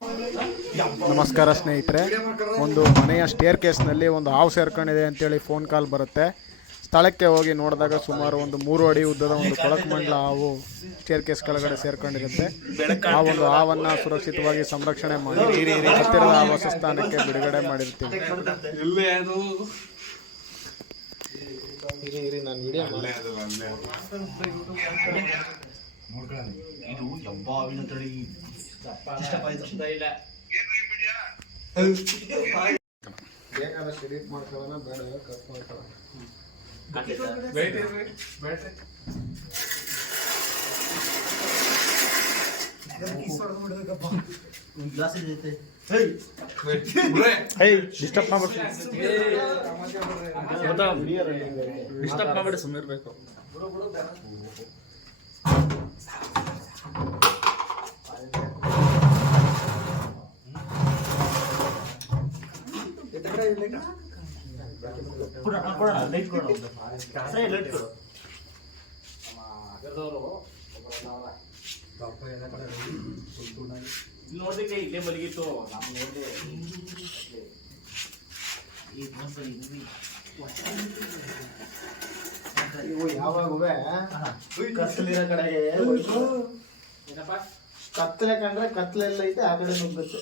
ನಮಸ್ಕಾರ ಸ್ನೇಹಿತರೆ, ಒಂದು ಮನೆಯ ಸ್ಟೇರ್ ಕೇಸ್ನಲ್ಲಿ ಒಂದು ಹಾವು ಸೇರ್ಕೊಂಡಿದೆ ಅಂತೇಳಿ ಫೋನ್ ಕಾಲ್ ಬರುತ್ತೆ. ಸ್ಥಳಕ್ಕೆ ಹೋಗಿ ನೋಡಿದಾಗ ಸುಮಾರು ಒಂದು 3 ಅಡಿ ಉದ್ದದ ಒಂದು ಕೊಳಕಮಂಡಲ ಹಾವು ಸ್ಟೇರ್ ಕೇಸ್ ಕೆಳಗಡೆ ಸೇರ್ಕೊಂಡಿರುತ್ತೆ. ಆ ಒಂದು ಹಾವನ್ನು ಸುರಕ್ಷಿತವಾಗಿ ಸಂರಕ್ಷಣೆ ಮಾಡಿ ಹತ್ತಿರದ ಆವಾಸ ಸ್ಥಾನಕ್ಕೆ ಬಿಡುಗಡೆ ಮಾಡಿರ್ತೀವಿ. ಬೇಕಾದಷ್ಟು ಎಡಿಟ್ ಮಾಡ್ಕೊಳ್ಳೋಣ, ಬೇಡ ಕಟ್ ಮಾಡ್ಕೊಳ್ಳೋಣ. ಡಿಸ್ಟರ್ಬ್ ಮಾಡ್ಬೇಡಿ, ಸುಮ್ಮನೆ ಇರಬೇಕು. ಇಲ್ಲೇ ಮಲಗಿತ್ತು. ಇವು ಯಾವಾಗೂ ಕತ್ತಲಿರೋ ಕಡೆಗೆ ಕತ್ತಲೆ ಕಂಡ್ರೆ ಕತ್ತಲೆಲ್ಲ ಐತೆ, ಆ ಕಡೆ ನುಗ್ಗುತ್ತೆ.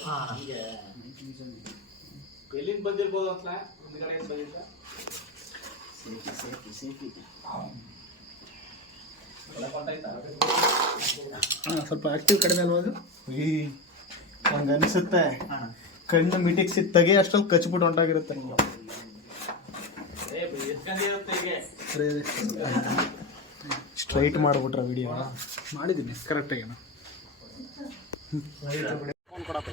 ಎಲ್ಲಿಂದ ಬಂದಿರ್ಬೋದು ಅಂತ ಹಿಂದ್ಗಡೆ ಬಂದಿದ್ದ. ಸ್ವಲ್ಪ ಆಕ್ಟಿವ್ ಕಡಿಮೆ ಅಲ್ವಾ ಅದು? ಹಂಗ ಅನ್ಸುತ್ತೆ. ಕಣ್ಣು ಮಿಟಿಕ್ ಸಿತ್ತಾಗೆ ಅಷ್ಟೊಂದು ಕಚ್ಬಿಟ್ಟು ಹೊಂಟಾಗಿರುತ್ತೆ. ಸ್ಟ್ರೈಟ್ ಮಾಡ್ಬಿಟ್ರ ವಿಡಿಯೋ ಮಾಡಿದ್ದೀನಿ ಕರೆಕ್ಟಾಗಿ. ಫೋನ್ ಕೊಡಪ್ಪ.